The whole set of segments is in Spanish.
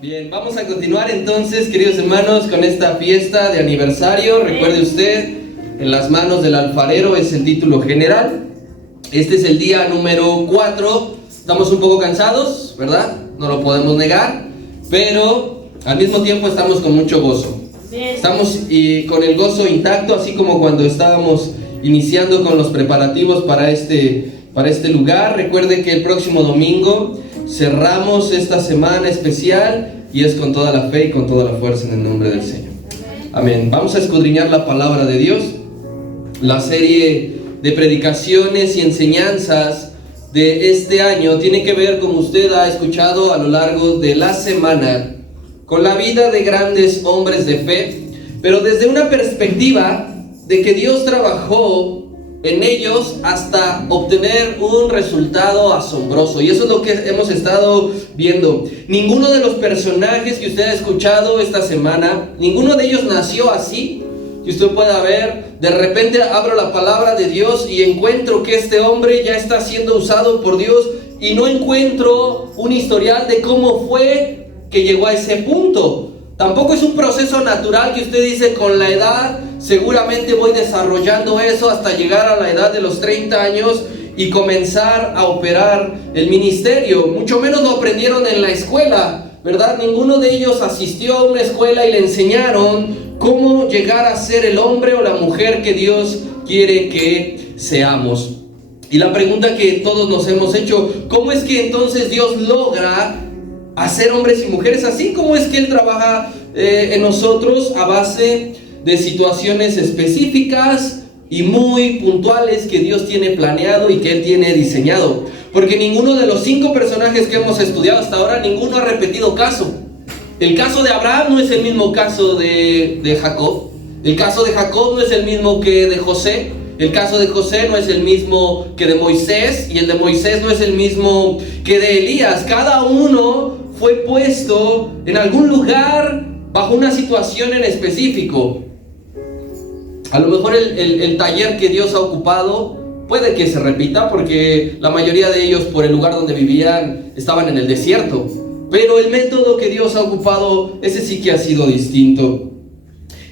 Bien, vamos a continuar entonces, queridos hermanos, con esta fiesta de aniversario. Recuerde usted, en las manos del alfarero es el título general. Este es el día número 4. Estamos un poco cansados, ¿verdad? No lo podemos negar, pero al mismo tiempo estamos con mucho gozo. Estamos con el gozo intacto, así como cuando estábamos iniciando con los preparativos para este lugar. Recuerde que el próximo domingo cerramos esta semana especial y es con toda la fe y con toda la fuerza en el nombre del Señor. Amén. Vamos a escudriñar la palabra de Dios. La serie de predicaciones y enseñanzas de este año tiene que ver, como usted ha escuchado a lo largo de la semana, con la vida de grandes hombres de fe, pero desde una perspectiva de que Dios trabajó en ellos hasta obtener un resultado asombroso. Y eso es lo que hemos estado viendo. Ninguno de los personajes que usted ha escuchado esta semana, ninguno de ellos nació así. Que usted pueda ver, de repente abro la palabra de Dios y encuentro que este hombre ya está siendo usado por Dios y no encuentro un historial de cómo fue que llegó a ese punto. Tampoco es un proceso natural que usted dice con la edad, seguramente voy desarrollando eso hasta llegar a la edad de los 30 años y comenzar a operar el ministerio. Mucho menos lo aprendieron en la escuela, ¿verdad? Ninguno de ellos asistió a una escuela y le enseñaron cómo llegar a ser el hombre o la mujer que Dios quiere que seamos. Y la pregunta que todos nos hemos hecho, ¿cómo es que entonces Dios logra hacer hombres y mujeres así? ¿Cómo es que Él trabaja en nosotros a base de situaciones específicas y muy puntuales que Dios tiene planeado y que Él tiene diseñado? Porque ninguno de los 5 personajes que hemos estudiado hasta ahora, ninguno ha repetido caso. El caso de Abraham no es el mismo caso de Jacob. El caso de Jacob no es el mismo que de José. El caso de José no es el mismo que de Moisés. Y el de Moisés no es el mismo que de Elías. Cada uno fue puesto en algún lugar bajo una situación en específico. A lo mejor el taller que Dios ha ocupado puede que se repita, porque la mayoría de ellos, por el lugar donde vivían, estaban en el desierto. Pero el método que Dios ha ocupado, ese sí que ha sido distinto.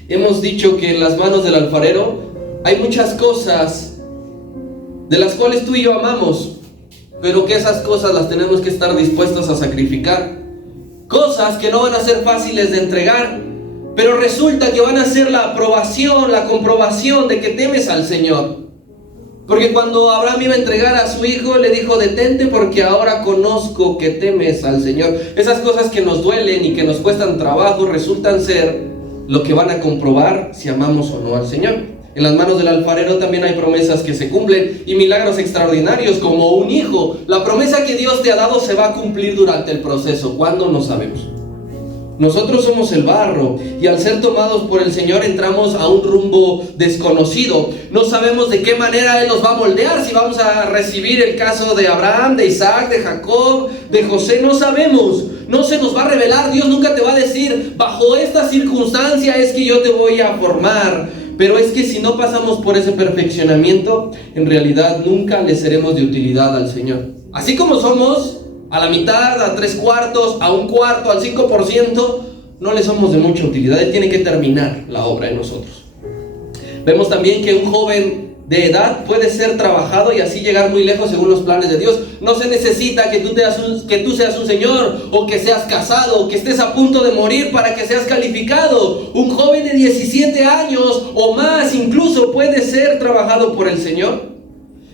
Hemos dicho que en las manos del alfarero hay muchas cosas de las cuales tú y yo amamos, pero que esas cosas las tenemos que estar dispuestos a sacrificar. Cosas que no van a ser fáciles de entregar, pero resulta que van a ser la aprobación, la comprobación de que temes al Señor. Porque cuando Abraham iba a entregar a su hijo, le dijo: detente, porque ahora conozco que temes al Señor. Esas cosas que nos duelen y que nos cuestan trabajo resultan ser lo que van a comprobar si amamos o no al Señor. En las manos del alfarero también hay promesas que se cumplen y milagros extraordinarios, como un hijo. La promesa que Dios te ha dado se va a cumplir durante el proceso. ¿Cuándo? No sabemos. Nosotros somos el barro y al ser tomados por el Señor entramos a un rumbo desconocido. No sabemos de qué manera Él nos va a moldear, si vamos a recibir el caso de Abraham, de Isaac, de Jacob, de José. No sabemos, no se nos va a revelar. Dios nunca te va a decir: bajo esta circunstancia es que yo te voy a formar. Pero es que si no pasamos por ese perfeccionamiento, en realidad nunca le seremos de utilidad al Señor. Así como somos, a la mitad, a 3/4, a 1/4, al 5%, no le somos de mucha utilidad. Él tiene que terminar la obra en nosotros. Vemos también que un joven de edad puede ser trabajado y así llegar muy lejos según los planes de Dios. No se necesita que tú seas un señor, o que seas casado, o que estés a punto de morir para que seas calificado. Un joven de 17 años o más incluso puede ser trabajado por el Señor.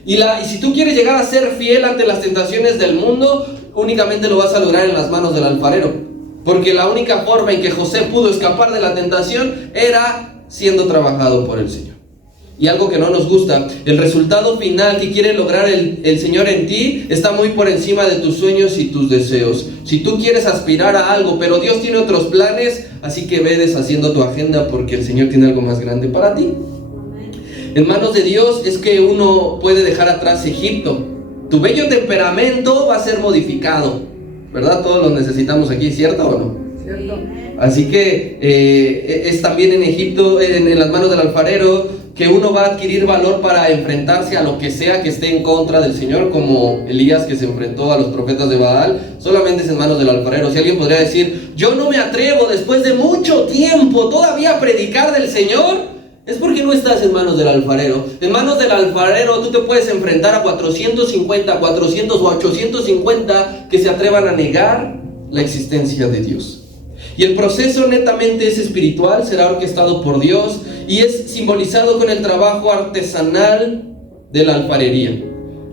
Y si tú quieres llegar a ser fiel ante las tentaciones del mundo, únicamente lo vas a lograr en las manos del alfarero. Porque la única forma en que José pudo escapar de la tentación era siendo trabajado por el Señor. Y algo que no nos gusta, el resultado final que quiere lograr el Señor en ti está muy por encima de tus sueños y tus deseos. Si tú quieres aspirar a algo, pero Dios tiene otros planes, así que ve deshaciendo tu agenda, porque el Señor tiene algo más grande para ti. En manos de Dios es que uno puede dejar atrás Egipto. Tu bello temperamento va a ser modificado, ¿verdad? Todos lo necesitamos aquí, ¿cierto o no? Cierto. Así que es también en Egipto, en las manos del alfarero, que uno va a adquirir valor para enfrentarse a lo que sea que esté en contra del Señor, como Elías, que se enfrentó a los profetas de Baal, solamente es en manos del alfarero. Si alguien podría decir, yo no me atrevo después de mucho tiempo todavía a predicar del Señor, es porque no estás en manos del alfarero. En manos del alfarero tú te puedes enfrentar a 450, 400 o 850 que se atrevan a negar la existencia de Dios. Y el proceso netamente es espiritual, será orquestado por Dios y es simbolizado con el trabajo artesanal de la alfarería,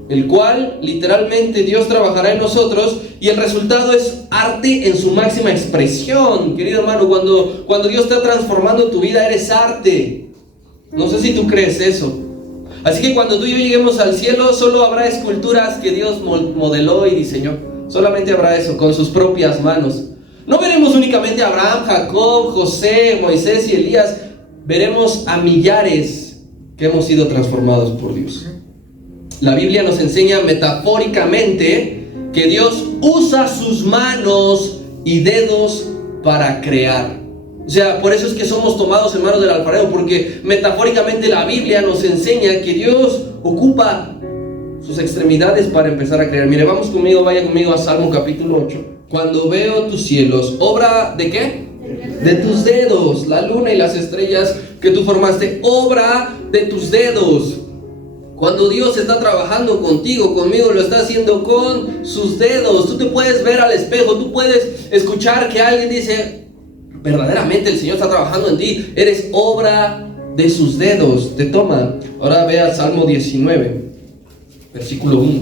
el cual literalmente Dios trabajará en nosotros y el resultado es arte en su máxima expresión. Querido hermano, cuando Dios está transformando tu vida, eres arte. No sé si tú crees eso. Así que cuando tú y yo lleguemos al cielo, solo habrá esculturas que Dios modeló y diseñó. Solamente habrá eso, con sus propias manos. No veremos únicamente a Abraham, Jacob, José, Moisés y Elías. Veremos a millares que hemos sido transformados por Dios. La Biblia nos enseña metafóricamente que Dios usa sus manos y dedos para crear. O sea, por eso es que somos tomados en manos del alfarero, porque metafóricamente la Biblia nos enseña que Dios ocupa sus extremidades para empezar a crear. Mire, vaya conmigo a Salmo capítulo 8. Cuando veo tus cielos, obra ¿de qué? De tus dedos, la luna y las estrellas que tú formaste, obra de tus dedos. Cuando Dios está trabajando contigo, conmigo, lo está haciendo con sus dedos. Tú te puedes ver al espejo, tú puedes escuchar que alguien dice, verdaderamente el Señor está trabajando en ti, eres obra de sus dedos, te toma. Ahora ve al Salmo 19, versículo 1.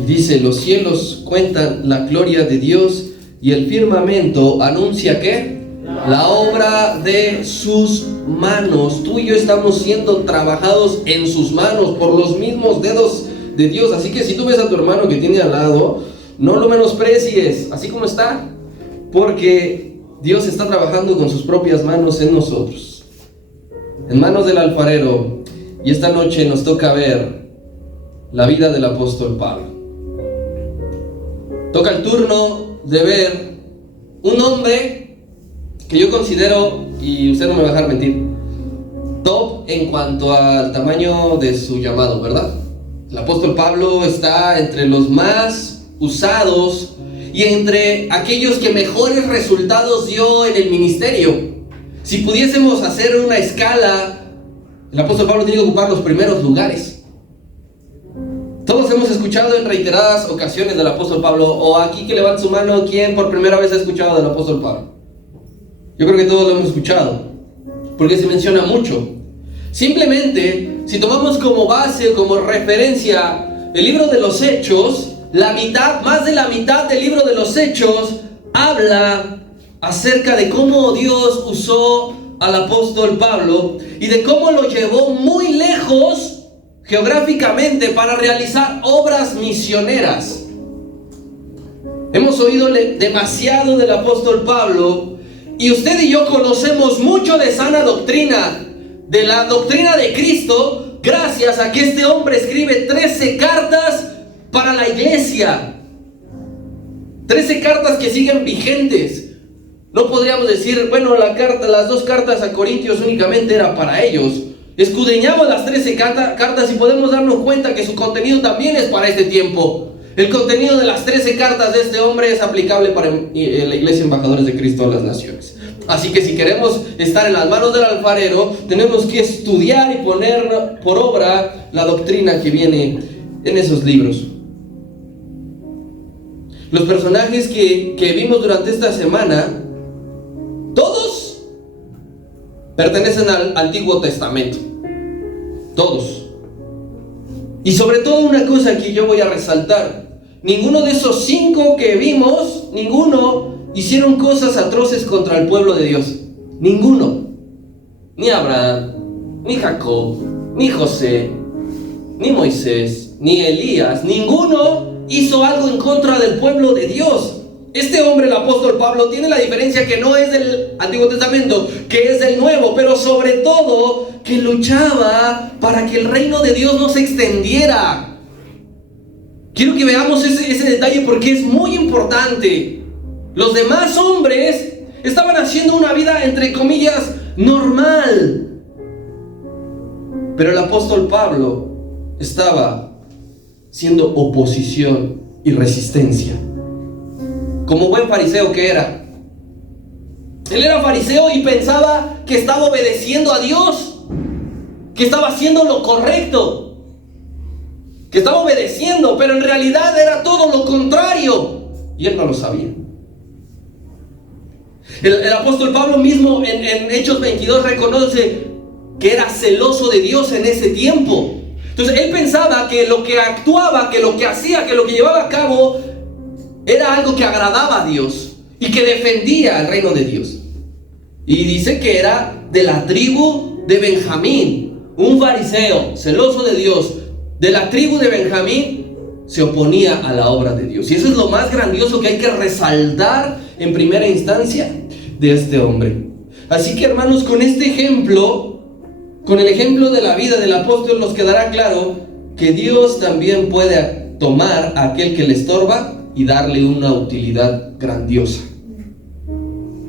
Y dice, los cielos cuentan la gloria de Dios y el firmamento anuncia ¿qué? La obra de sus manos. Tú y yo estamos siendo trabajados en sus manos por los mismos dedos de Dios. Así que si tú ves a tu hermano que tiene al lado, no lo menosprecies, así como está, porque Dios está trabajando con sus propias manos en nosotros, en manos del alfarero. Y esta noche nos toca ver la vida del apóstol Pablo. Toca el turno de ver un hombre que yo considero, y usted no me va a dejar mentir, top en cuanto al tamaño de su llamado, ¿verdad? El apóstol Pablo está entre los más usados y entre aquellos que mejores resultados dio en el ministerio. Si pudiésemos hacer una escala, el apóstol Pablo tiene que ocupar los primeros lugares. Todos hemos escuchado en reiteradas ocasiones del apóstol Pablo, o aquí que levante su mano, ¿quién por primera vez ha escuchado del apóstol Pablo? Yo creo que todos lo hemos escuchado, porque se menciona mucho. Simplemente, si tomamos como base, como referencia, el libro de los Hechos, más de la mitad del libro de los Hechos habla acerca de cómo Dios usó al apóstol Pablo y de cómo lo llevó muy lejos geográficamente para realizar obras misioneras. Hemos oído demasiado del apóstol Pablo y usted y yo conocemos mucho de sana doctrina, de la doctrina de Cristo, gracias a que este hombre escribe 13 cartas para la iglesia. 13 cartas que siguen vigentes. No podríamos decir, bueno, las 2 cartas a Corintios únicamente era para ellos. Escudriñamos las 13 cartas y podemos darnos cuenta que su contenido también es para este tiempo. El contenido de las 13 cartas de este hombre es aplicable para la iglesia Embajadores de Cristo a las Naciones. Así que si queremos estar en las manos del alfarero, tenemos que estudiar y poner por obra la doctrina que viene en esos libros. Los personajes que vimos durante esta semana, todos pertenecen al Antiguo Testamento. Todos. Y sobre todo una cosa que yo voy a resaltar: ninguno de esos 5 que vimos, ninguno hicieron cosas atroces contra el pueblo de Dios. Ninguno. Ni Abraham, ni Jacob, ni José, ni Moisés, ni Elías. Ninguno hizo algo en contra del pueblo de Dios. Este hombre, el apóstol Pablo, tiene la diferencia que no es del Antiguo Testamento, que es del Nuevo, pero sobre todo que luchaba para que el reino de Dios no se extendiera. Quiero que veamos ese detalle porque es muy importante. Los demás hombres estaban haciendo una vida, entre comillas, normal. Pero el apóstol Pablo estaba siendo oposición y resistencia. Como buen fariseo que era. Él era fariseo y pensaba que estaba obedeciendo a Dios, que estaba haciendo lo correcto, que estaba obedeciendo, pero en realidad era todo lo contrario. Y él no lo sabía. El apóstol Pablo mismo en Hechos 22 reconoce que era celoso de Dios en ese tiempo. Entonces él pensaba que lo que actuaba, que lo que hacía, que lo que llevaba a cabo era algo que agradaba a Dios y que defendía el reino de Dios. Y dice que era de la tribu de Benjamín, un fariseo celoso de Dios, de la tribu de Benjamín, se oponía a la obra de Dios. Y eso es lo más grandioso que hay que resaltar en primera instancia de este hombre. Así que, hermanos, con este ejemplo, con el ejemplo de la vida del apóstol, nos quedará claro que Dios también puede tomar a aquel que le estorba y darle una utilidad grandiosa.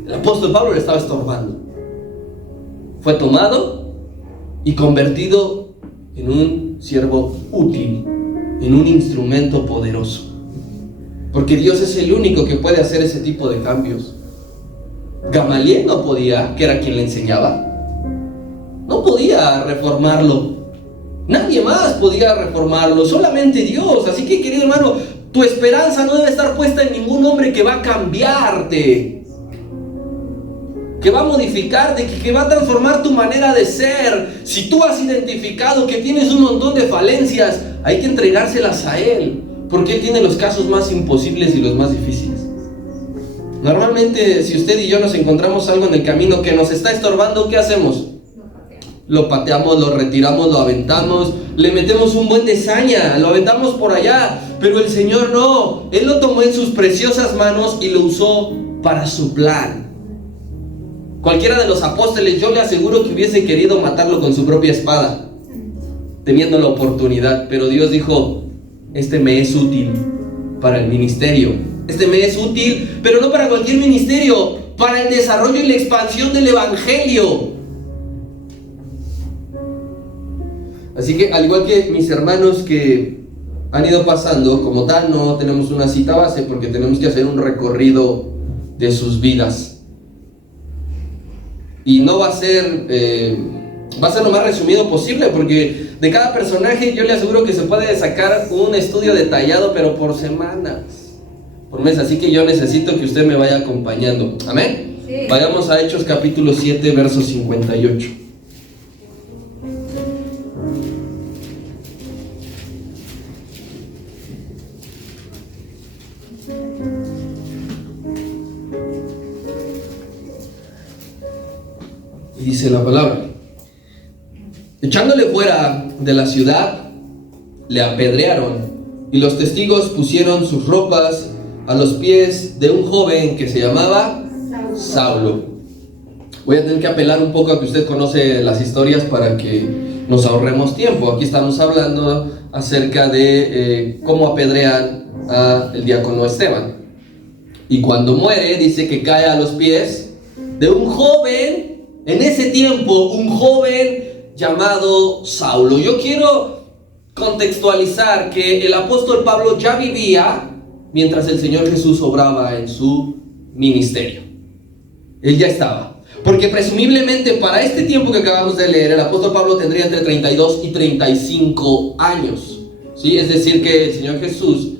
El apóstol Pablo le estaba estorbando. Fue tomado y convertido en un siervo útil, en un instrumento poderoso. Porque Dios es el único que puede hacer ese tipo de cambios. Gamaliel no podía, que era quien le enseñaba. No podía reformarlo. Nadie más podía reformarlo, solamente Dios. Así que, querido hermano, tu esperanza no debe estar puesta en ningún hombre que va a cambiarte, que va a modificarte, que va a transformar tu manera de ser. Si tú has identificado que tienes un montón de falencias, hay que entregárselas a Él, porque Él tiene los casos más imposibles y los más difíciles. Normalmente, si usted y yo nos encontramos algo en el camino que nos está estorbando, ¿qué hacemos? Lo pateamos, lo retiramos, lo aventamos, le metemos un buen de saña, lo aventamos por allá. Pero el Señor no, Él lo tomó en sus preciosas manos y lo usó para su plan. Cualquiera de los apóstoles, yo le aseguro que hubiese querido matarlo con su propia espada, teniendo la oportunidad. Pero Dios dijo: este me es útil para el ministerio. Este me es útil, pero no para cualquier ministerio, para el desarrollo y la expansión del evangelio. Así que, al igual que mis hermanos que han ido pasando, como tal no tenemos una cita base porque tenemos que hacer un recorrido de sus vidas. Y no va a ser, va a ser lo más resumido posible, porque de cada personaje yo le aseguro que se puede sacar un estudio detallado, pero por semanas, por mes. Así que yo necesito que usted me vaya acompañando. ¿Amén? Sí. Vayamos a Hechos capítulo 7, verso 58. Y dice la palabra: echándole fuera de la ciudad, le apedrearon, y los testigos pusieron sus ropas a los pies de un joven que se llamaba Saulo. Voy a tener que apelar un poco a que usted conoce las historias para que nos ahorremos tiempo. Aquí estamos hablando acerca de cómo apedrean al diácono Esteban. Y cuando muere, dice que cae a los pies de un joven. En ese tiempo, un joven llamado Saulo. Yo quiero contextualizar que el apóstol Pablo ya vivía mientras el Señor Jesús obraba en su ministerio. Él ya estaba. Porque presumiblemente para este tiempo que acabamos de leer, el apóstol Pablo tendría entre 32 y 35 años. ¿Sí? Es decir, que el Señor Jesús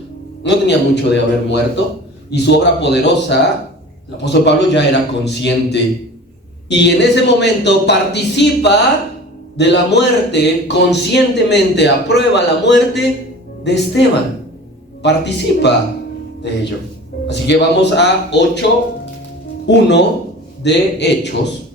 no tenía mucho de haber muerto, y su obra poderosa, el apóstol Pablo ya era consciente. Y en ese momento participa de la muerte, conscientemente aprueba la muerte de Esteban. Participa de ello. Así que vamos a 8:1 de Hechos.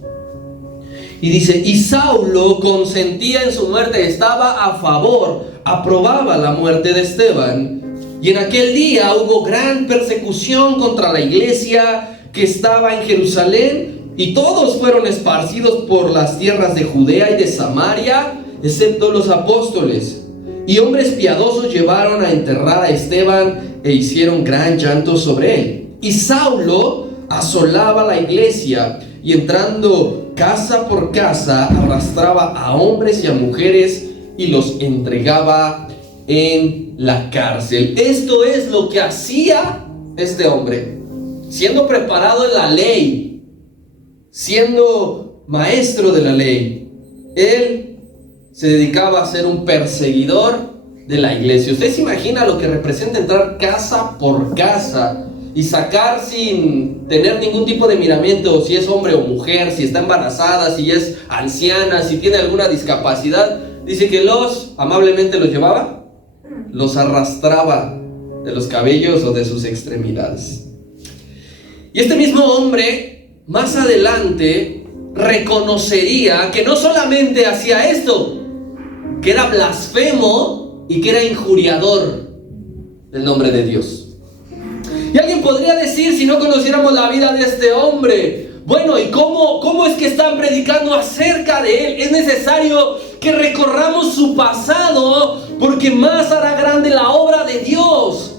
Y dice: y Saulo consentía en su muerte, estaba a favor, aprobaba la muerte de Esteban. Y en aquel día hubo gran persecución contra la iglesia que estaba en Jerusalén, y todos fueron esparcidos por las tierras de Judea y de Samaria, excepto los apóstoles. Y hombres piadosos llevaron a enterrar a Esteban e hicieron gran llanto sobre él. Y Saulo asolaba la iglesia y entrando casa por casa arrastraba a hombres y a mujeres y los entregaba en la cárcel. Esto es lo que hacía este hombre, siendo preparado en la ley, siendo maestro de la ley. Él se dedicaba a ser un perseguidor de la iglesia. ¿Usted se imagina lo que representa entrar casa por casa y sacar sin tener ningún tipo de miramiento si es hombre o mujer, si está embarazada, si es anciana, si tiene alguna discapacidad? Dice que amablemente los llevaba, los arrastraba de los cabellos o de sus extremidades. Y este mismo hombre más adelante reconocería que no solamente hacía esto, que era blasfemo y que era injuriador del nombre de Dios. Y alguien podría decir, si no conociéramos la vida de este hombre, bueno, ¿y cómo es que están predicando acerca de él? Es necesario que recorramos su pasado, porque más hará grande la obra de Dios.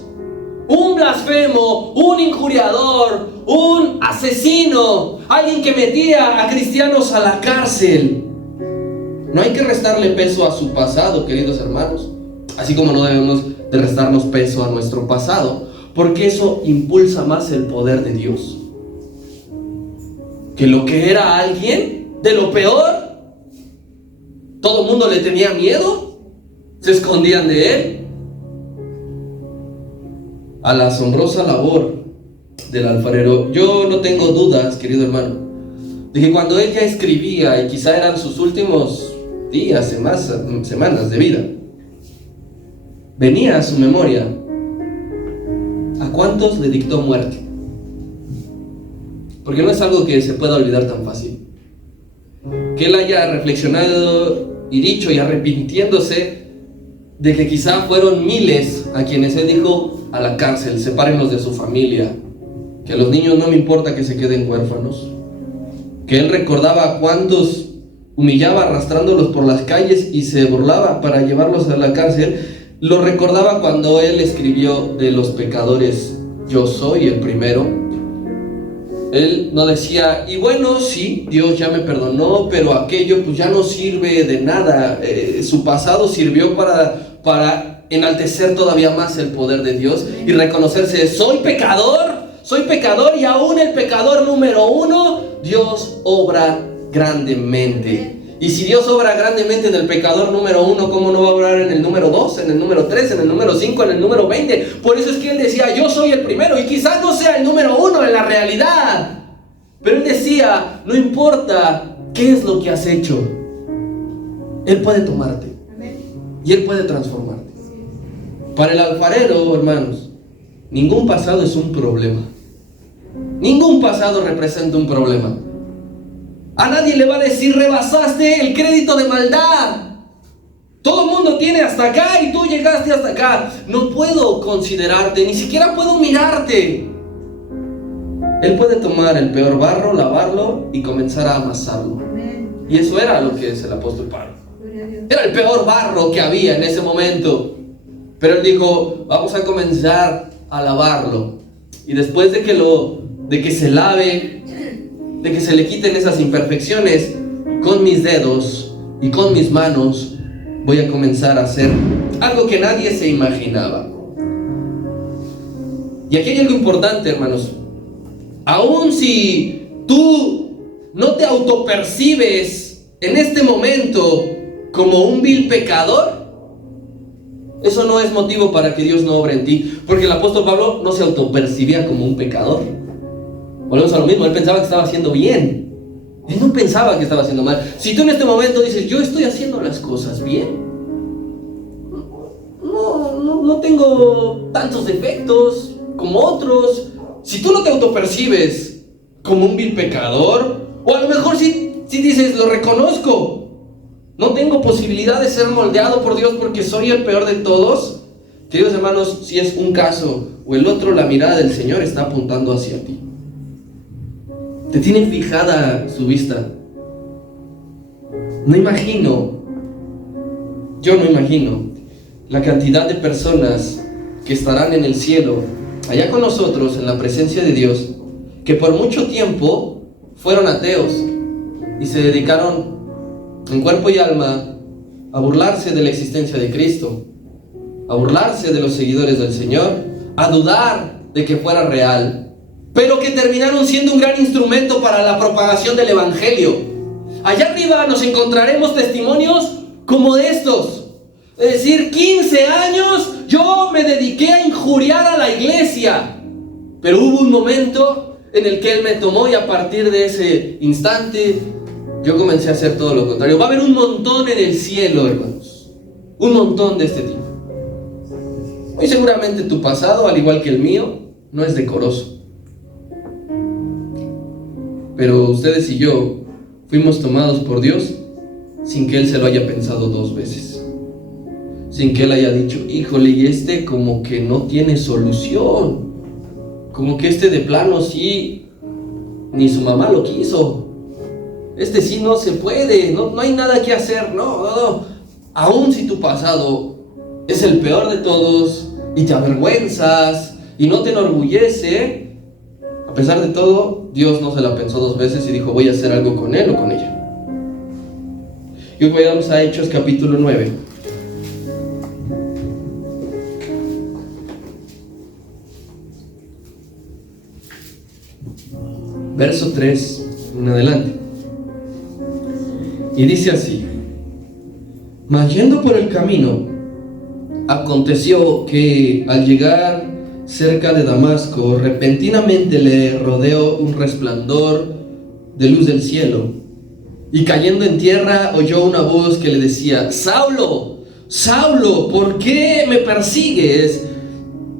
Un blasfemo, un injuriador, un asesino, alguien que metía a cristianos a la cárcel. No hay que restarle peso a su pasado, queridos hermanos, así como no debemos de restarnos peso a nuestro pasado, porque eso impulsa más el poder de Dios. Que lo que era alguien de lo peor, todo el mundo le tenía miedo, se escondían de él. A la asombrosa labor del alfarero, yo no tengo dudas, querido hermano, de que cuando él ya escribía, y quizá eran sus últimos días, semanas de vida, venía a su memoria a cuántos le dictó muerte. Porque no es algo que se pueda olvidar tan fácil. Que él haya reflexionado y dicho y arrepintiéndose de que quizá fueron miles a quienes él dijo a la cárcel, sepárenlos de su familia, que a los niños no me importa que se queden huérfanos. Que él recordaba a cuántos humillaba arrastrándolos por las calles y se burlaba para llevarlos a la cárcel. Lo recordaba cuando él escribió de los pecadores, yo soy el primero. Él no decía, y bueno, sí, Dios ya me perdonó, pero aquello pues ya no sirve de nada. Su pasado sirvió para enaltecer todavía más el poder de Dios y reconocerse, soy pecador y aún el pecador número uno, Dios obra grandemente. Y si Dios obra grandemente en el pecador número uno, ¿cómo no va a obrar en el número 2, en el número 3, en el número 5, en el número 20? Por eso es que él decía, yo soy el primero, y quizás no sea el número 1 en la realidad, pero él decía, no importa qué es lo que has hecho, Él puede tomarte y Él puede transformarte. Para el alfarero, hermanos, ningún pasado es un problema. Ningún pasado representa un problema. A nadie le va a decir, rebasaste el crédito de maldad. Todo el mundo tiene hasta acá y tú llegaste hasta acá. No puedo considerarte, ni siquiera puedo mirarte. Él puede tomar el peor barro, lavarlo y comenzar a amasarlo. Y eso era lo que es el apóstol Pablo. Era el peor barro que había en ese momento. Pero él dijo, vamos a comenzar a lavarlo. Y después de que se lave, de que se le quiten esas imperfecciones, con mis dedos y con mis manos voy a comenzar a hacer algo que nadie se imaginaba. Y aquí hay algo importante, hermanos. Aun si tú no te autopercibes en este momento como un vil pecador, eso no es motivo para que Dios no obre en ti, porque el apóstol Pablo no se autopercibía como un pecador. Volvemos a lo mismo, él pensaba que estaba haciendo bien. Él no pensaba que estaba haciendo mal. Si tú en este momento dices, yo estoy haciendo las cosas bien, no tengo tantos defectos como otros. Si tú no te autopercibes como un vil pecador, o a lo mejor si dices, lo reconozco, no tengo posibilidad de ser moldeado por Dios porque soy el peor de todos. Queridos hermanos, si es un caso o el otro, la mirada del Señor está apuntando hacia ti. Te tiene fijada su vista. Yo no imagino la cantidad de personas que estarán en el cielo allá con nosotros en la presencia de Dios, que por mucho tiempo fueron ateos y se dedicaron en cuerpo y alma a burlarse de la existencia de Cristo, a burlarse de los seguidores del Señor, a dudar de que fuera real, pero que terminaron siendo un gran instrumento para la propagación del Evangelio. Allá arriba nos encontraremos testimonios como de estos. Es decir, 15 años yo me dediqué a injuriar a la iglesia, pero hubo un momento en el que Él me tomó y a partir de ese instante yo comencé a hacer todo lo contrario. Va a haber un montón en el cielo, hermanos, un montón de este tipo. Muy seguramente tu pasado, al igual que el mío, no es decoroso, pero ustedes y yo fuimos tomados por Dios sin que Él se lo haya pensado dos veces, sin que Él haya dicho, híjole, y este como que no tiene solución, como que este de plano sí, ni su mamá lo quiso, este sí no se puede, no hay nada que hacer, no. Aún si tu pasado es el peor de todos y te avergüenzas y no te enorgullece, a pesar de todo, Dios no se la pensó dos veces y dijo, voy a hacer algo con él o con ella. Y hoy vayamos a Hechos capítulo 9. Verso 3 en adelante. Y dice así: mas yendo por el camino, aconteció que al llegar cerca de Damasco, repentinamente le rodeó un resplandor de luz del cielo, y cayendo en tierra oyó una voz que le decía, Saulo, Saulo, ¿por qué me persigues?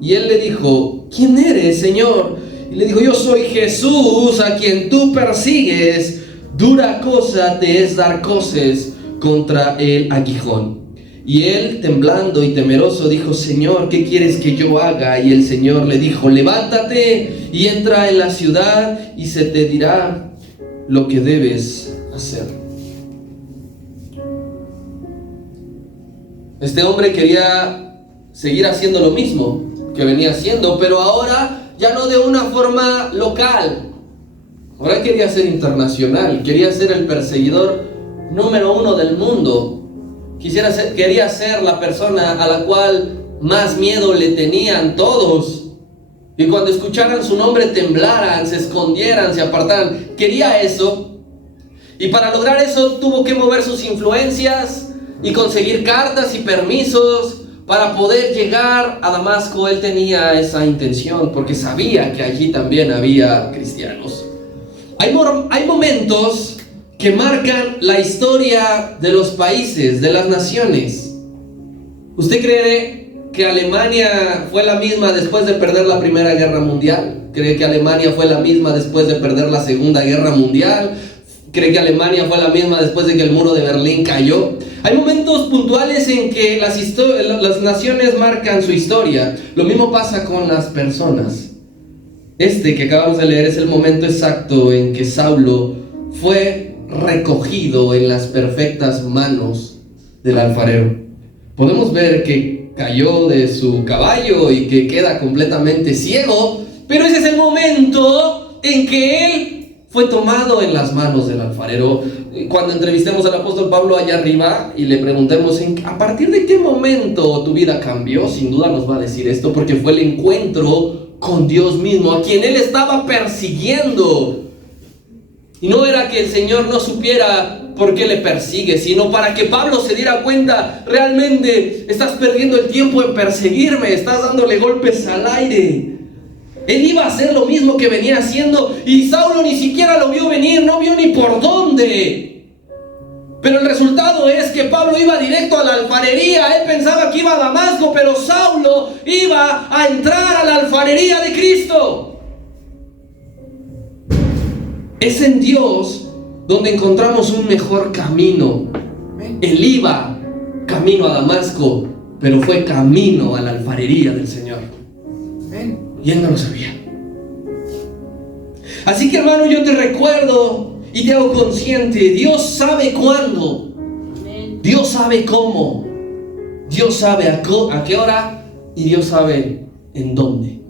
Y él le dijo, ¿quién eres, Señor? Y le dijo, yo soy Jesús a quien tú persigues. Dura cosa te es dar coces contra el aguijón. Y él, temblando y temeroso, dijo, Señor, ¿qué quieres que yo haga? Y el Señor le dijo, levántate y entra en la ciudad y se te dirá lo que debes hacer. Este hombre quería seguir haciendo lo mismo que venía haciendo, pero ahora ya no de una forma local. Ahora quería ser internacional, quería ser el perseguidor número 1 del mundo. Quería ser la persona a la cual más miedo le tenían todos. Y cuando escucharan su nombre temblaran, se escondieran, se apartaran. Quería eso. Y para lograr eso tuvo que mover sus influencias y conseguir cartas y permisos para poder llegar a Damasco. Él tenía esa intención porque sabía que allí también había cristianos. Hay momentos que marcan la historia de los países, de las naciones. ¿Usted cree que Alemania fue la misma después de perder la Primera Guerra Mundial? ¿Cree que Alemania fue la misma después de perder la Segunda Guerra Mundial? ¿Cree que Alemania fue la misma después de que el muro de Berlín cayó? Hay momentos puntuales en que las naciones marcan su historia. Lo mismo pasa con las personas. Este que acabamos de leer es el momento exacto en que Saulo fue recogido en las perfectas manos del alfarero. Podemos ver que cayó de su caballo y que queda completamente ciego, pero ese es el momento en que él fue tomado en las manos del alfarero. Cuando entrevistemos al apóstol Pablo allá arriba y le preguntemos a partir de qué momento tu vida cambió, sin duda nos va a decir esto, porque fue el encuentro con Dios mismo, a quien él estaba persiguiendo. Y no era que el Señor no supiera por qué le persigue, sino para que Pablo se diera cuenta, realmente estás perdiendo el tiempo en perseguirme, estás dándole golpes al aire. Él iba a hacer lo mismo que venía haciendo y Saulo ni siquiera lo vio venir, no vio ni por dónde. Pero el resultado es que Pablo iba directo a la alfarería. Él pensaba que iba a Damasco, pero Saulo iba a entrar a la alfarería de Cristo. Es en Dios donde encontramos un mejor camino. Él iba camino a Damasco, pero fue camino a la alfarería del Señor. Y él no lo sabía. Así que, hermano, yo te recuerdo y te hago consciente. Dios sabe cuándo. Dios sabe cómo. Dios sabe a qué hora y Dios sabe en dónde.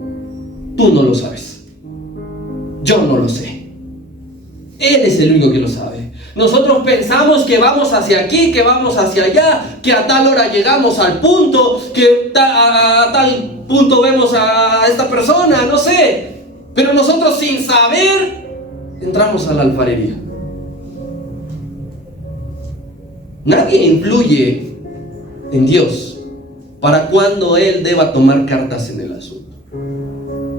Tú no lo sabes. Yo no lo sé. Él es el único que lo sabe. Nosotros pensamos que vamos hacia aquí, que vamos hacia allá, que a tal hora llegamos al punto, que a tal punto vemos a esta persona, no sé. Pero nosotros sin saber entramos a la alfarería. Nadie influye en Dios para cuando Él deba tomar cartas en el asunto.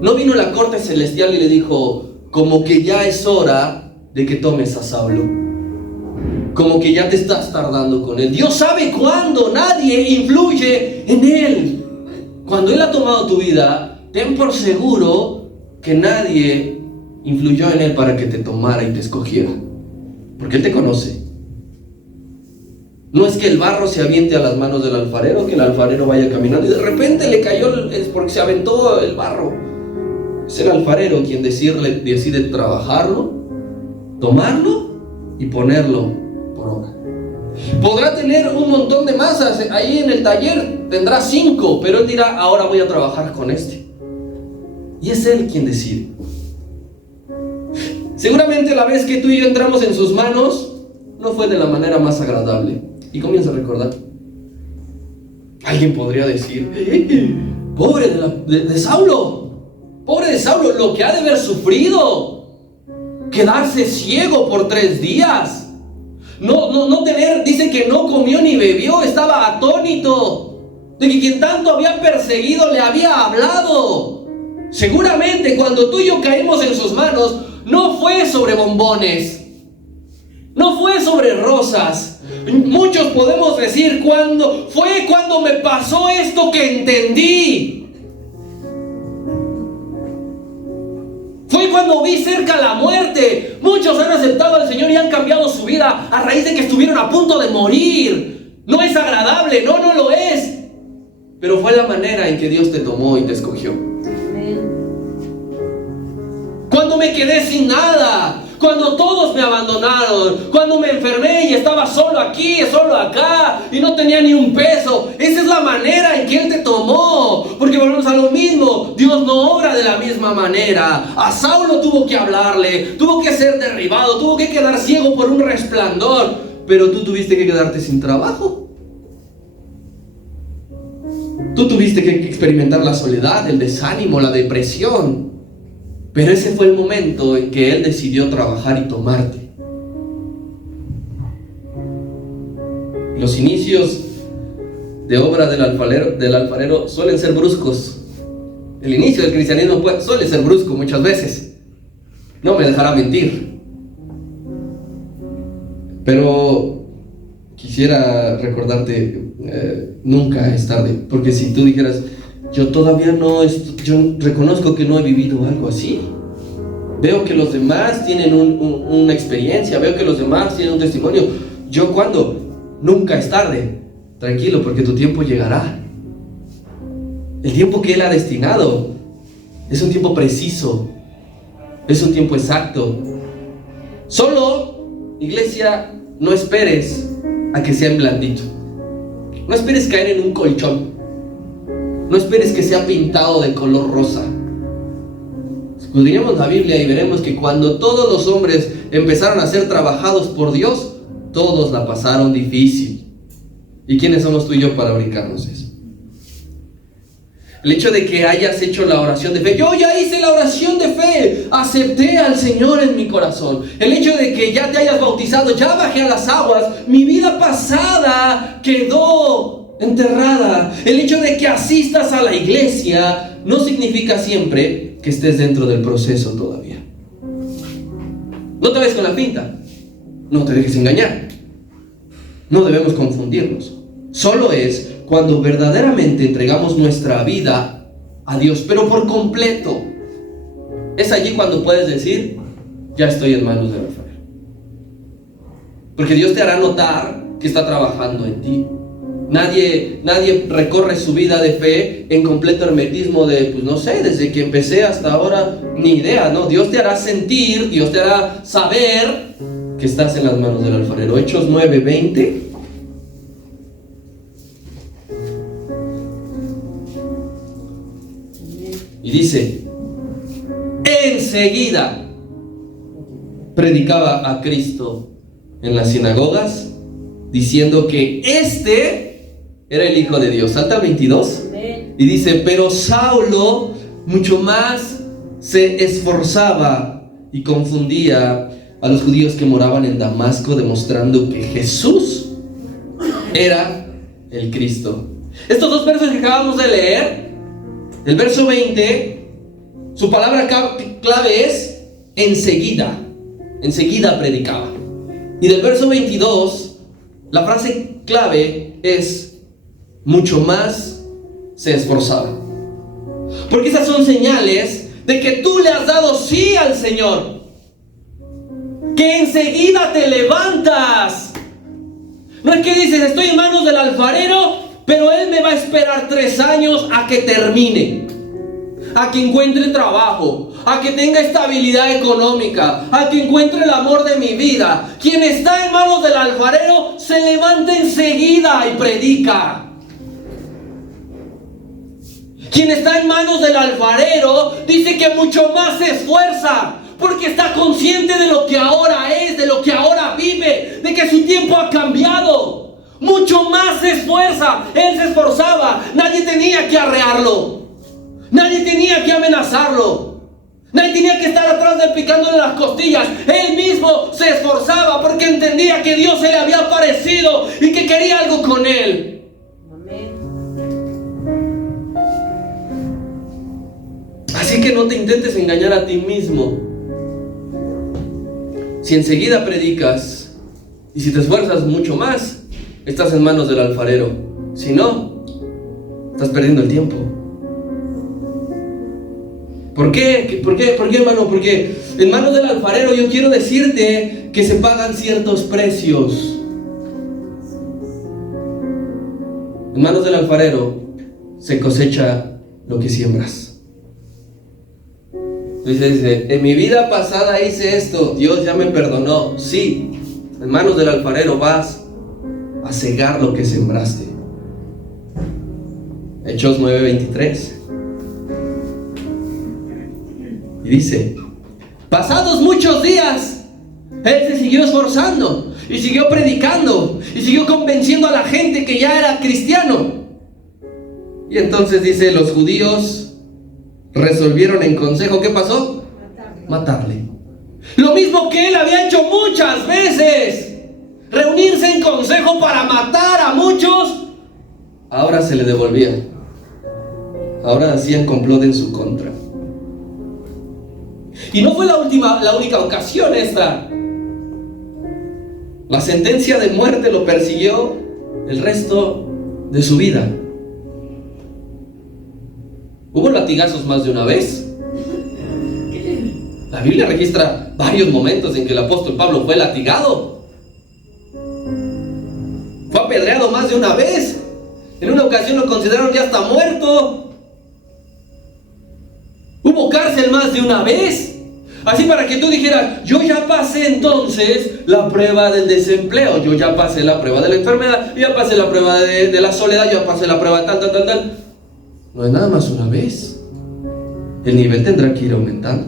No vino la corte celestial y le dijo, como que ya es hora de que tomes a Saulo, como que ya te estás tardando con él. Dios sabe cuándo. Nadie influye en Él. Cuando Él ha tomado tu vida, ten por seguro que nadie influyó en Él para que te tomara y te escogiera, porque Él te conoce. No es que el barro se aviente a las manos del alfarero, que el alfarero vaya caminando y de repente le cayó, es porque se aventó el barro. Es el alfarero quien decide trabajarlo, tomarlo y ponerlo por obra. Podrá tener un montón de masas ahí en el taller, tendrá 5, pero él dirá, ahora voy a trabajar con este. Y es él quien decide. Seguramente la vez que tú y yo entramos en sus manos no fue de la manera más agradable. Y comienza a recordar. Alguien podría decir, pobre de Saulo, pobre de Saulo, lo que ha de haber sufrido, quedarse ciego por 3 días, no tener, dice que no comió ni bebió, estaba atónito de que quien tanto había perseguido le había hablado. Seguramente cuando tú y yo caímos en sus manos, no fue sobre bombones, no fue sobre rosas. Muchos podemos decir, cuando me pasó esto que entendí. Fue cuando vi cerca la muerte. Muchos han aceptado al Señor y han cambiado su vida a raíz de que estuvieron a punto de morir. No es agradable, no lo es. Pero fue la manera en que Dios te tomó y te escogió. Cuando me quedé sin nada, cuando todos me abandonaron, cuando me enfermé y estaba solo aquí, solo acá y no tenía ni un peso. Esa es la manera en que Él te tomó. Porque volvemos a lo mismo, Dios no obra de la misma manera. A Saulo tuvo que hablarle, tuvo que ser derribado, tuvo que quedar ciego por un resplandor. Pero tú tuviste que quedarte sin trabajo. Tú tuviste que experimentar la soledad, el desánimo, la depresión. Pero ese fue el momento en que Él decidió trabajar y tomarte. Los inicios de obra del alfarero suelen ser bruscos. El inicio del cristianismo suele ser brusco muchas veces. No me dejará mentir. Pero quisiera recordarte, nunca es tarde. Porque si tú dijeras, yo reconozco que no he vivido algo así. Veo que los demás tienen una experiencia, veo que los demás tienen un testimonio. ¿Yo cuándo? Nunca es tarde. Tranquilo, porque tu tiempo llegará. El tiempo que Él ha destinado es un tiempo preciso, es un tiempo exacto. Solo, iglesia, no esperes a que sea en blandito. No esperes caer en un colchón. No esperes que sea pintado de color rosa. Escudriñemos la Biblia y veremos que cuando todos los hombres empezaron a ser trabajados por Dios, todos la pasaron difícil. ¿Y quiénes somos tú y yo para brincarnos eso? El hecho de que hayas hecho la oración de fe. Yo ya hice la oración de fe. Acepté al Señor en mi corazón. El hecho de que ya te hayas bautizado, ya bajé a las aguas. Mi vida pasada quedó enterrada. El hecho de que asistas a la iglesia no significa siempre que estés dentro del proceso todavía. No te vayas con la pinta. No te dejes engañar. No debemos confundirnos. Solo es cuando verdaderamente entregamos nuestra vida a Dios, pero por completo. Es allí cuando puedes decir, ya estoy en manos del alfarero. Porque Dios te hará notar que está trabajando en ti. Nadie recorre su vida de fe en completo hermetismo de, pues no sé, desde que empecé hasta ahora, ni idea, ¿no? Dios te hará sentir, Dios te hará saber que estás en las manos del alfarero. Hechos 9:20. Y dice, enseguida predicaba a Cristo en las sinagogas, diciendo que este era el Hijo de Dios. Salta al 22 y dice: pero Saulo mucho más se esforzaba y confundía a los judíos que moraban en Damasco, demostrando que Jesús era el Cristo. Estos dos versos que acabamos de leer, el verso 20, su palabra clave es enseguida. Enseguida predicaba. Y del verso 22, la frase clave es mucho más se esforzaba. Porque esas son señales de que tú le has dado sí al Señor, que enseguida te levantas. No es que dices: estoy en manos del alfarero, pero él me va a esperar 3 años a que termine, a que encuentre trabajo, a que tenga estabilidad económica, a que encuentre el amor de mi vida. Quien está en manos del alfarero se levanta enseguida y predica. Quien está en manos del alfarero dice que mucho más se esfuerza, porque está consciente de lo que ahora es, de lo que ahora vive, de que su tiempo ha cambiado. Mucho más se esfuerza. Él se esforzaba. Nadie tenía que arrearlo. Nadie tenía que amenazarlo. Nadie tenía que estar atrás de él picándole las costillas. Él mismo se esforzaba porque entendía que Dios se le había aparecido y que quería algo con él. Amén. Así que no te intentes engañar a ti mismo. Si enseguida predicas y si te esfuerzas mucho más, estás en manos del alfarero. Si no, estás perdiendo el tiempo. ¿Por qué? ¿Por qué, hermano? Porque en manos del alfarero yo quiero decirte que se pagan ciertos precios. En manos del alfarero se cosecha lo que siembras. Dice, en mi vida pasada hice esto, Dios ya me perdonó. Sí, en manos del alfarero vas a cegar lo que sembraste. Hechos 9:23. Y dice: pasados muchos días, él se siguió esforzando y siguió predicando y siguió convenciendo a la gente que ya era cristiano. Y entonces dice: los judíos resolvieron en consejo, ¿qué pasó? Matarle. Lo mismo que él había hecho muchas veces, reunirse en consejo para matar a muchos. Ahora se le devolvía. Ahora hacían complot en su contra. Y no fue la única ocasión esta. La sentencia de muerte lo persiguió el resto de su vida. ¿Hubo latigazos más de una vez? La Biblia registra varios momentos en que el apóstol Pablo fue latigado. Fue apedreado más de una vez. En una ocasión lo consideraron ya hasta muerto. Hubo cárcel más de una vez. Así para que tú dijeras: yo ya pasé entonces la prueba del desempleo, yo ya pasé la prueba de la enfermedad, yo ya pasé la prueba de la soledad, yo ya pasé la prueba tal. No es nada más una vez. El nivel tendrá que ir aumentando.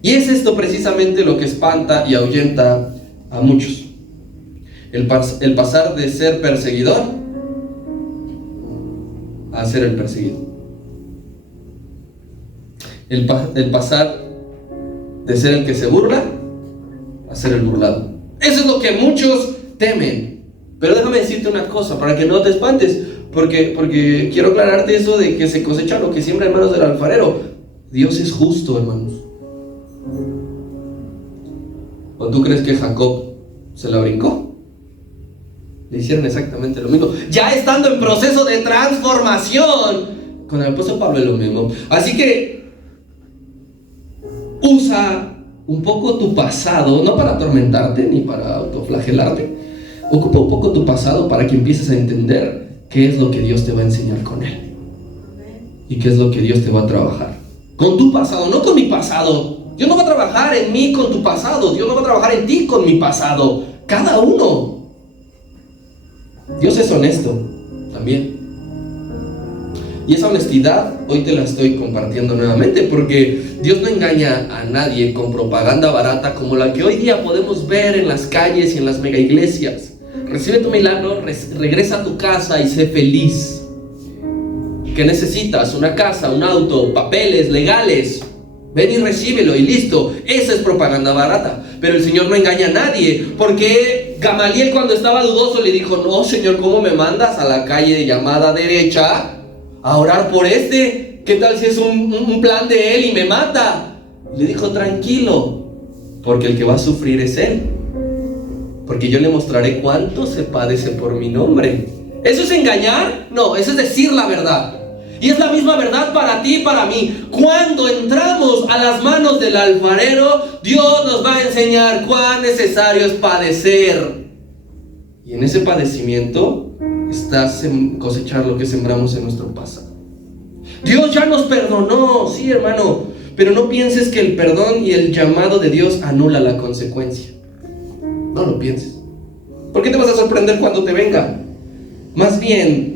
Y es esto precisamente lo que espanta y ahuyenta a muchos. El pasar de ser perseguidor a ser el perseguido. El pasar de ser el que se burla a ser el burlado. Eso es lo que muchos temen. Pero déjame decirte una cosa para que no te espantes, porque quiero aclararte eso de que se cosecha lo que siembra en manos del alfarero. Dios es justo, hermanos. ¿O tú crees que Jacob se la brincó? Le hicieron exactamente lo mismo. Ya estando en proceso de transformación, con el apóstol Pablo es lo mismo. Así que usa un poco tu pasado, no para atormentarte ni para autoflagelarte. Ocupa un poco tu pasado para que empieces a entender qué es lo que Dios te va a enseñar con él y qué es lo que Dios te va a trabajar con tu pasado, no con mi pasado. Dios no va a trabajar en mí con tu pasado. Dios no va a trabajar en ti con mi pasado. Cada uno. Dios es honesto también. Y esa honestidad hoy te la estoy compartiendo nuevamente, porque Dios no engaña a nadie con propaganda barata como la que hoy día podemos ver en las calles y en las mega iglesias. Recibe tu milagro, regresa a tu casa y sé feliz. ¿Qué necesitas? Una casa, un auto, papeles legales. Ven y recíbelo y listo. Esa es propaganda barata. Pero el Señor no engaña a nadie, porque Gamaliel, cuando estaba dudoso, le dijo: no, Señor, ¿cómo me mandas a la calle llamada derecha a orar por este? ¿Qué tal si es un plan de él y me mata? Le dijo: tranquilo, porque el que va a sufrir es él, porque yo le mostraré cuánto se padece por mi nombre. ¿Eso es engañar? No, eso es decir la verdad. Y es la misma verdad para ti y para mí. Cuando entramos a las manos del alfarero, Dios nos va a enseñar cuán necesario es padecer. Y en ese padecimiento está cosechar lo que sembramos en nuestro pasado. Dios ya nos perdonó, sí, hermano, pero no pienses que el perdón y el llamado de Dios anula la consecuencia. No lo pienses. ¿Por qué te vas a sorprender cuando te venga? Más bien,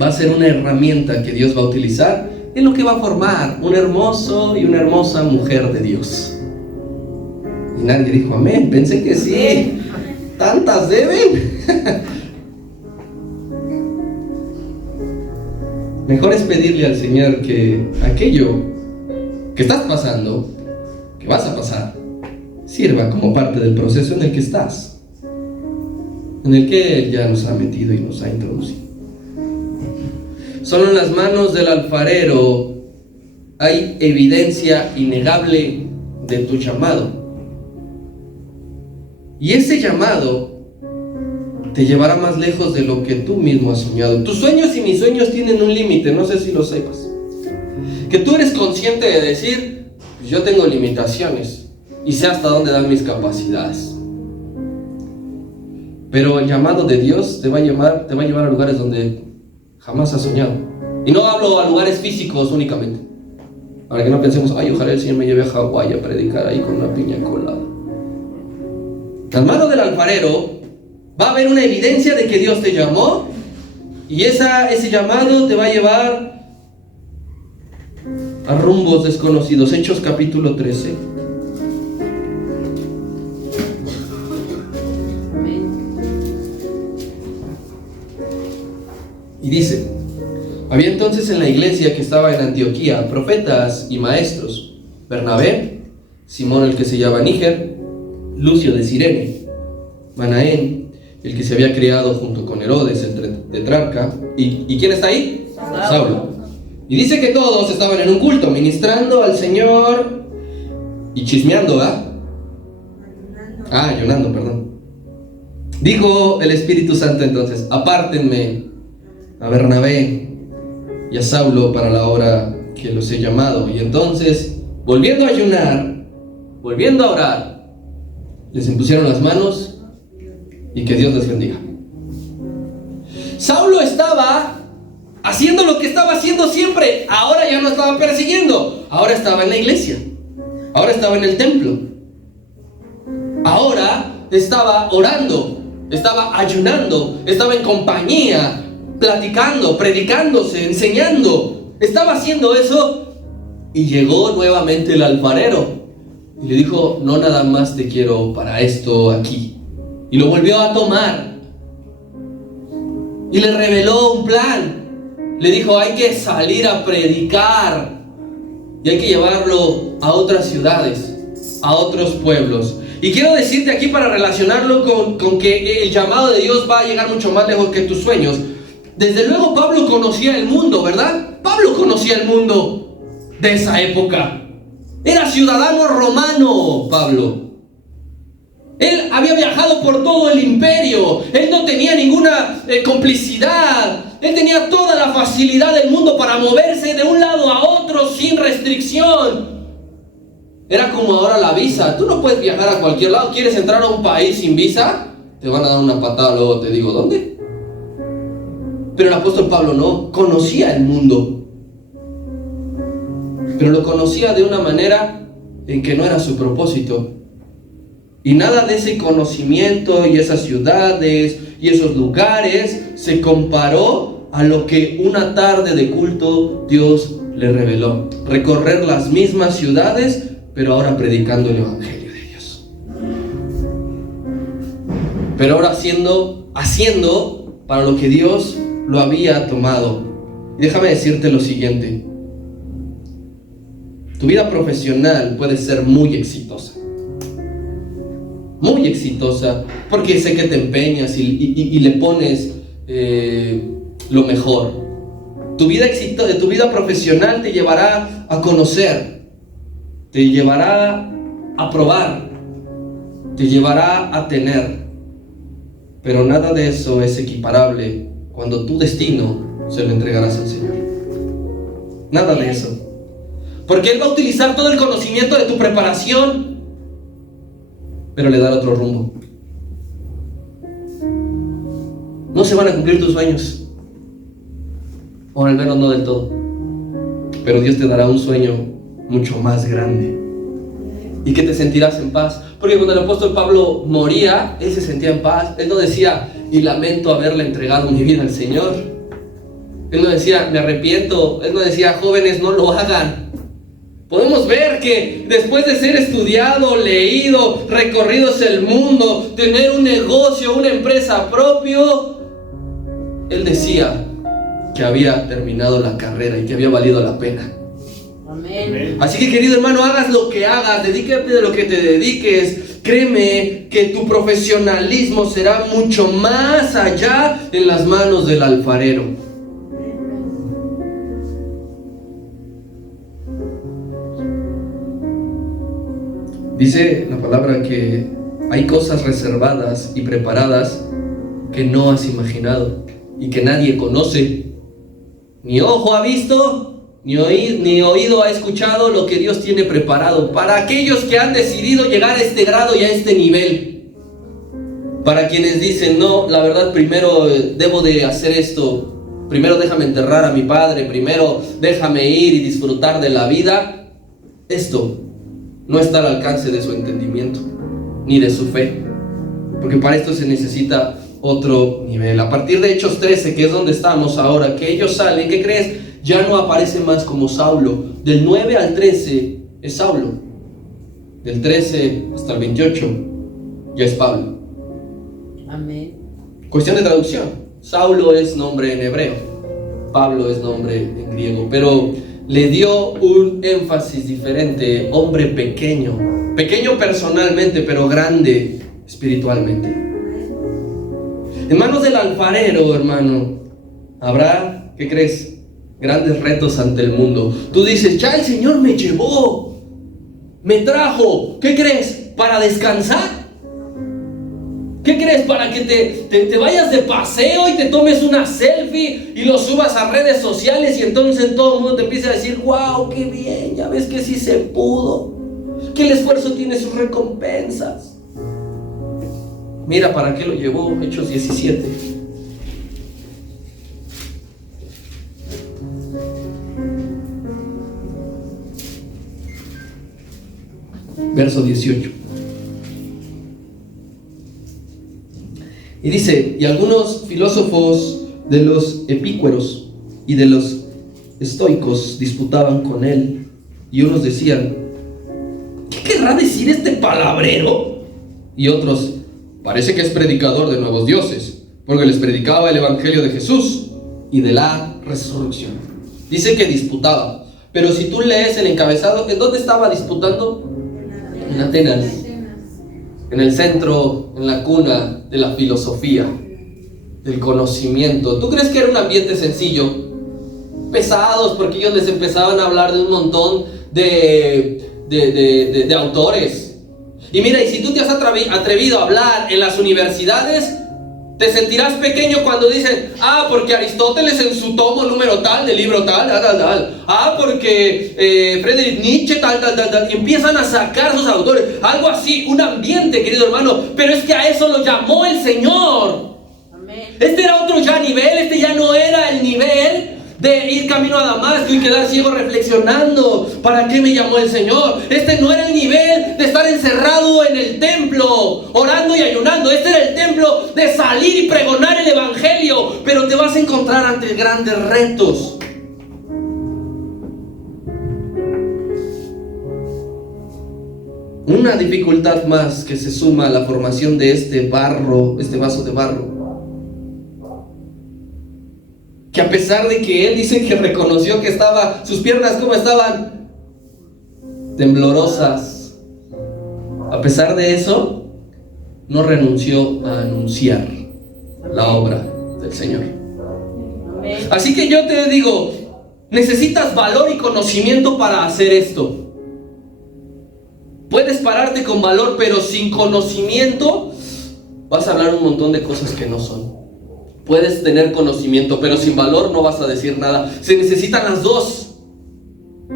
va a ser una herramienta que Dios va a utilizar en lo que va a formar un hermoso y una hermosa mujer de Dios. Y nadie dijo amén. Pensé que sí. ¿Tantas deben? Mejor es pedirle al Señor que aquello que estás pasando, que vas a pasar, sirva como parte del proceso en el que estás, en el que Él ya nos ha metido y nos ha introducido. Solo en las manos del alfarero hay evidencia innegable de tu llamado. Y ese llamado te llevará más lejos de lo que tú mismo has soñado. Tus sueños y mis sueños tienen un límite, no sé si lo sepas. Que tú eres consciente de decir: pues yo tengo limitaciones y sé hasta dónde dan mis capacidades. Pero el llamado de Dios te va a llevar a lugares donde jamás has soñado. Y no hablo a lugares físicos únicamente, para que no pensemos: ay, ojalá el Señor me lleve a Hawái a predicar ahí con una piña colada. Las manos del alfarero va a haber una evidencia de que Dios te llamó, y ese llamado te va a llevar a rumbos desconocidos. Hechos capítulo 13. Y dice: había entonces en la iglesia que estaba en Antioquía profetas y maestros: Bernabé, Simón el que se llama Níger, Lucio de Cirene, Manaén, el que se había criado junto con Herodes el tetrarca. ¿Y quién está ahí? Saulo. Y dice que todos estaban en un culto, ministrando al Señor y chismeando, ayunando, perdón. Dijo el Espíritu Santo entonces: apártenme a Bernabé y a Saulo para la obra que los he llamado. Y entonces, volviendo a ayunar, volviendo a orar, les impusieron las manos, y que Dios les bendiga. Saulo estaba haciendo lo que estaba haciendo siempre. Ahora ya no estaba persiguiendo, ahora estaba en la iglesia, ahora estaba en el templo, ahora estaba orando, estaba ayunando, estaba en compañía, platicando, predicándose, enseñando. Estaba haciendo eso, y llegó nuevamente el alfarero y le dijo: no, nada más te quiero para esto aquí. Y lo volvió a tomar y le reveló un plan. Le dijo: hay que salir a predicar y hay que llevarlo a otras ciudades, a otros pueblos. Y quiero decirte aquí, para relacionarlo con que el llamado de Dios va a llegar mucho más lejos que tus sueños. Desde luego Pablo conocía el mundo, ¿verdad? Pablo conocía el mundo de esa época. Era ciudadano romano, Pablo. Él había viajado por todo el imperio. Él no tenía ninguna complicidad. Él tenía toda la facilidad del mundo para moverse de un lado a otro sin restricción. Era como ahora la visa. Tú no puedes viajar a cualquier lado. ¿Quieres entrar a un país sin visa? Te van a dar una patada, luego te digo dónde. Pero el apóstol Pablo no. Conocía el mundo, pero lo conocía de una manera en que no era su propósito. Y nada de ese conocimiento y esas ciudades y esos lugares se comparó a lo que una tarde de culto Dios le reveló. Recorrer las mismas ciudades, pero ahora predicando el evangelio de Dios. Pero ahora haciendo para lo que Dios lo había tomado. Y déjame decirte lo siguiente. Tu vida profesional puede ser muy exitosa. Muy exitosa, porque sé que te empeñas y le pones lo mejor. Tu vida profesional te llevará a conocer, te llevará a probar, te llevará a tener. Pero nada de eso es equiparable cuando tu destino se lo entregarás al Señor. Nada de eso. Porque Él va a utilizar todo el conocimiento de tu preparación, pero le dará otro rumbo. No se van a cumplir tus sueños, o al menos no del todo, pero Dios te dará un sueño mucho más grande y que te sentirás en paz. Porque cuando el apóstol Pablo moría, él se sentía en paz. Él no decía, y lamento haberle entregado mi vida al Señor. Él no decía, me arrepiento. Él no decía, jóvenes, no lo hagan. Podemos ver que después de ser estudiado, leído, recorridos el mundo, tener un negocio, una empresa propio, él decía que había terminado la carrera y que había valido la pena. Amén. Así que, querido hermano, hagas lo que hagas, dedícate de lo que te dediques, créeme que tu profesionalismo será mucho más allá en las manos del alfarero. Dice la palabra que hay cosas reservadas y preparadas que no has imaginado y que nadie conoce. Ni ojo ha visto, ni oído ha escuchado lo que Dios tiene preparado para aquellos que han decidido llegar a este grado y a este nivel. Para quienes dicen, no, la verdad, primero debo de hacer esto, primero déjame enterrar a mi padre, primero déjame ir y disfrutar de la vida. Esto no está al alcance de su entendimiento, ni de su fe, porque para esto se necesita otro nivel. A partir de Hechos 13, que es donde estamos ahora, que ellos salen, ¿qué crees? Ya no aparece más como Saulo. Del 9 al 13 es Saulo. Del 13 hasta el 28 ya es Pablo. Amén. Cuestión de traducción. Saulo es nombre en hebreo, Pablo es nombre en griego, pero le dio un énfasis diferente. Hombre pequeño personalmente, pero grande espiritualmente. En manos del alfarero, hermano, habrá, ¿qué crees? Grandes retos ante el mundo. Tú dices, ya el Señor me llevó, me trajo, ¿qué crees? ¿Para descansar? ¿Qué crees? ¿Para que te vayas de paseo y te tomes una selfie y lo subas a redes sociales y entonces todo el mundo te empieza a decir, wow, qué bien, ya ves que sí se pudo, que el esfuerzo tiene sus recompensas? Mira, ¿para qué lo llevó? Hechos 17. Verso 18. Y dice, y algunos filósofos de los epícureos y de los estoicos disputaban con él, y unos decían, ¿qué querrá decir este palabrero? Y otros, parece que es predicador de nuevos dioses, porque les predicaba el evangelio de Jesús y de la resurrección. Dice que disputaba, pero si tú lees el encabezado, ¿en dónde estaba disputando? En Atenas, en el centro, en la cuna de la filosofía, del conocimiento. ¿Tú crees que era un ambiente sencillo? Pesados, porque ellos les empezaban a hablar de un montón de autores. Y mira, y si tú te has atrevido a hablar en las universidades, te sentirás pequeño cuando dicen, porque Aristóteles en su tomo número tal, del libro tal, porque Friedrich Nietzsche tal, y empiezan a sacar sus autores, algo así, un ambiente, querido hermano, pero es que a eso lo llamó el Señor. Amén. Este era otro ya nivel, este ya no era el nivel de ir camino a Damasco y quedar ciego reflexionando, ¿para qué me llamó el Señor? Este no era el nivel de estar encerrado en el templo, orando y ayunando. Este era el templo de salir y pregonar el evangelio, pero te vas a encontrar ante grandes retos. Una dificultad más que se suma a la formación de este vaso de barro, que a pesar de que él dice que reconoció que sus piernas como estaban temblorosas, a pesar de eso, no renunció a anunciar la obra del Señor. Así que yo te digo, necesitas valor y conocimiento para hacer esto. Puedes pararte con valor, pero sin conocimiento vas a hablar un montón de cosas que no son. Puedes tener conocimiento, pero sin valor no vas a decir nada. Se necesitan las dos.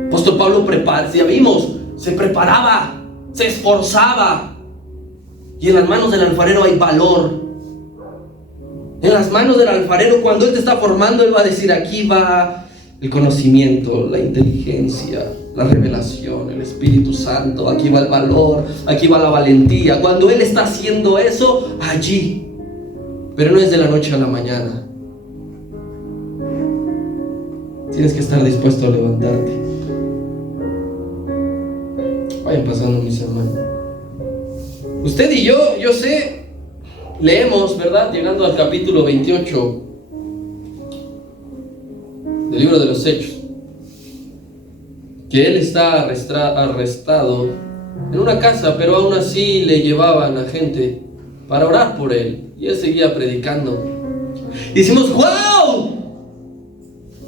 Apóstol Pablo ya vimos, se preparaba, se esforzaba. Y en las manos del alfarero hay valor. En las manos del alfarero, cuando él te está formando, él va a decir: aquí va el conocimiento, la inteligencia, la revelación, el Espíritu Santo, aquí va el valor, aquí va la valentía. Cuando él está haciendo eso, allí. Pero no es de la noche a la mañana. Tienes que estar dispuesto a levantarte. Vayan pasando, mis hermanos. Usted y yo sé, leemos, ¿verdad? Llegando al capítulo 28 del libro de los Hechos, que él está arrestado en una casa, pero aún así le llevaban a gente para orar por él, y él seguía predicando. Y decimos: ¡wow!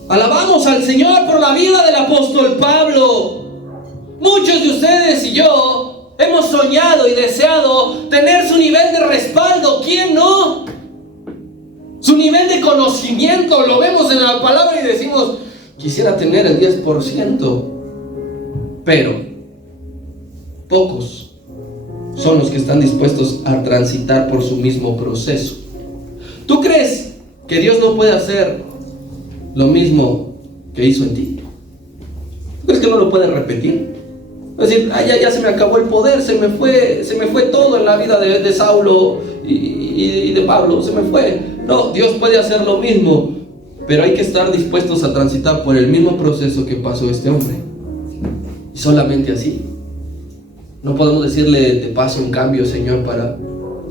Alabamos al Señor por la vida del apóstol Pablo. Muchos de ustedes y yo hemos soñado y deseado tener su nivel de respaldo. ¿Quién no? Su nivel de conocimiento, lo vemos en la palabra y decimos: quisiera tener el 10%. Pero pocos son los que están dispuestos a transitar por su mismo proceso. ¿Tú crees que Dios no puede hacer lo mismo que hizo en ti? ¿Tú crees que no lo puede repetir? Es decir: ya se me acabó el poder, se me fue todo en la vida de Saulo y de Pablo, se me fue. No, Dios puede hacer lo mismo, pero hay que estar dispuestos a transitar por el mismo proceso que pasó este hombre. Y solamente así. No podemos decirle: te paso un cambio, Señor, para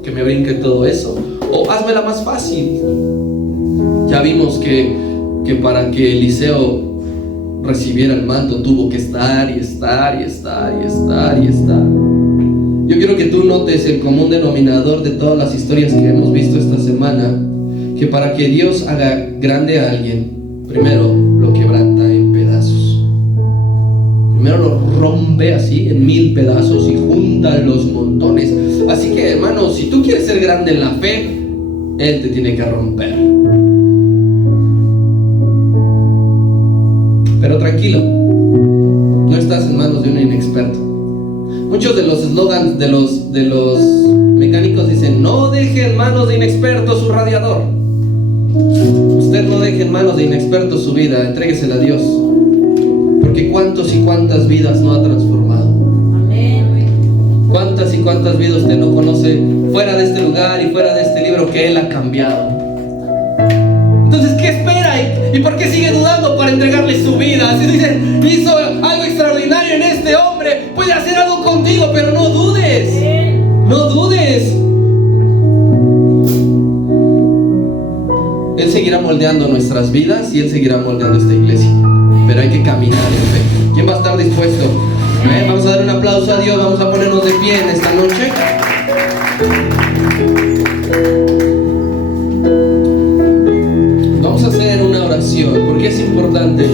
que me brinque todo eso, o házmela más fácil. Ya vimos que para que Eliseo recibiera el manto tuvo que estar. Yo quiero que tú notes el común denominador de todas las historias que hemos visto esta semana, que para que Dios haga grande a alguien, primero lo quebranta en pedazos. Primero lo rompe así en 1000 pedazos y junta los montones. Así que, hermano, si tú quieres ser grande en la fe, Él te tiene que romper. Pero tranquilo, no estás en manos de un inexperto. Muchos de los eslogans de los mecánicos dicen: no deje en manos de inexpertos su radiador. Usted no deje en manos de inexpertos su vida, entréguesela a Dios. Porque cuántos y cuántas vidas no ha transformado. Cuántas y cuántas vidas usted no conoce fuera de este lugar y fuera de este libro que Él ha cambiado. Entonces, ¿qué espera? ¿Y por qué sigue dudando para entregarle su vida? Si dice: hizo algo extraordinario en este hombre, puede hacer algo contigo, pero no dudes. No dudes. Él seguirá moldeando nuestras vidas y Él seguirá moldeando esta iglesia. Pero hay que caminar en fe. ¿Quién va a estar dispuesto? Vamos a dar un aplauso a Dios. Vamos a ponernos de pie en esta noche. Vamos a hacer una oración, porque es importante